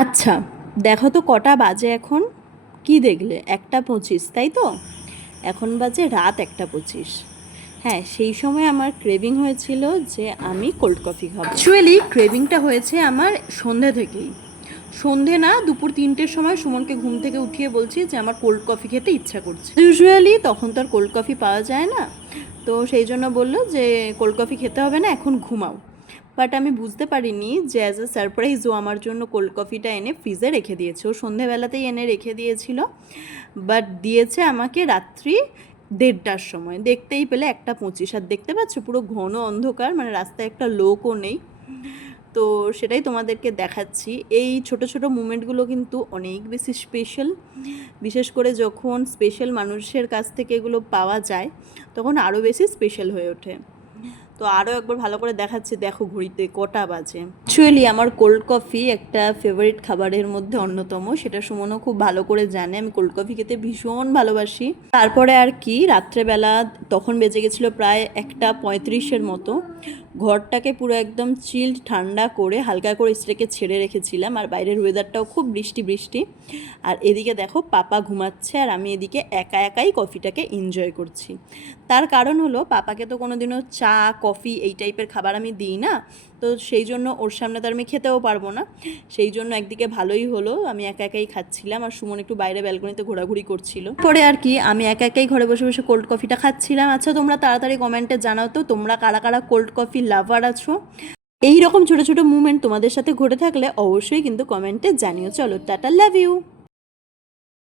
আচ্ছা, দেখো তো কটা বাজে এখন? কি দেখলে? 1টা 25, তাই তো? এখন বাজে রাত 1টা 25। হ্যাঁ, সেই সময় আমার ক্রেভিং হয়েছিল যে আমি কোল্ড কফি খাবো। অ্যাকচুয়ালি ক্রেভিংটা হয়েছে আমার সন্ধে থেকেই। সন্ধে না, দুপুর 3টের সময় সুমনকে ঘুম থেকে উঠিয়ে বলছি যে আমার কোল্ড কফি খেতে ইচ্ছা করছে। ইউজুয়ালি তখন তো আর কোল্ড কফি পাওয়া যায় না, তো সেই জন্য বললো যে কোল্ড কফি খেতে হবে না, এখন ঘুমাও। বাট আমি বুঝতে পারিনি যে অ্যাজ আ সারপ্রাইজ ও আমার জন্য কোল্ড কফিটা এনে ফ্রিজে রেখে দিয়েছে। ও সন্ধেবেলাতেই এনে রেখে দিয়েছিল, বাট দিয়েছে আমাকে রাত্রি 1:30টার সময়। দেখতেই পেলে 1টা 25। আর দেখতে পাচ্ছ পুরো ঘন অন্ধকার, মানে রাস্তায় একটা লোকও নেই। তো সেটাই তোমাদেরকে দেখাচ্ছি। এই ছোট ছোট মুমেন্টগুলো কিন্তু অনেক বেশি স্পেশাল, বিশেষ করে যখন স্পেশাল মানুষের কাছ থেকে এগুলো পাওয়া যায় তখন আরও বেশি স্পেশাল হয়ে ওঠে। তো আরও একবার ভালো করে দেখাচ্ছি, দেখো ঘড়িতে কটা বাজে। অ্যাকচুয়ালি আমার কোল্ড কফি একটা ফেভারিট খাবারের মধ্যে অন্যতম, সেটা সুমনও খুব ভালো করে জানে। আমি কোল্ড কফি খেতে ভীষণ ভালোবাসি। তারপরে আর কি, রাত্রেবেলা তখন বেজে গেছিলো প্রায় 1টা 35-এর মতো। ঘরটাকে পুরো একদম চিল্ড ঠান্ডা করে হালকা করে স্ট্রেকে ছেড়ে রেখেছিলাম, আর বাইরের ওয়েদারটাও খুব বৃষ্টি বৃষ্টি। আর এদিকে দেখো পাপা ঘুমাচ্ছে, আর আমি এদিকে একা একাই কফিটাকে এনজয় করছি। তার কারণ হলো, পাপাকে তো কোনোদিনও চা কফি এই টাইপের খাবার আমি দিই না, তো সেই জন্য ওর সামনে তো আমি খেতেও পারবো না। সেই জন্য একদিকে ভালোই হলো, আমি একা একাই খাচ্ছিলাম, আর সুমন একটু বাইরে ব্যালকনিতে ঘোরাঘুরি করছিল। পরে আর কি আমি একা একাই ঘরে বসে বসে কোল্ড কফিটা খাচ্ছিলাম। আচ্ছা, তোমরা তাড়াতাড়ি কমেন্টে জানাও তো তোমরা কারা কারা কোল্ড কফি লাভার আছো। এই রকম ছোট ছোট মুভমেন্ট তোমাদের সাথে ঘটে থাকলে অবশ্যই কিন্তু কমেন্টে জানিও। চলো, টাটা, লাভ ইউ।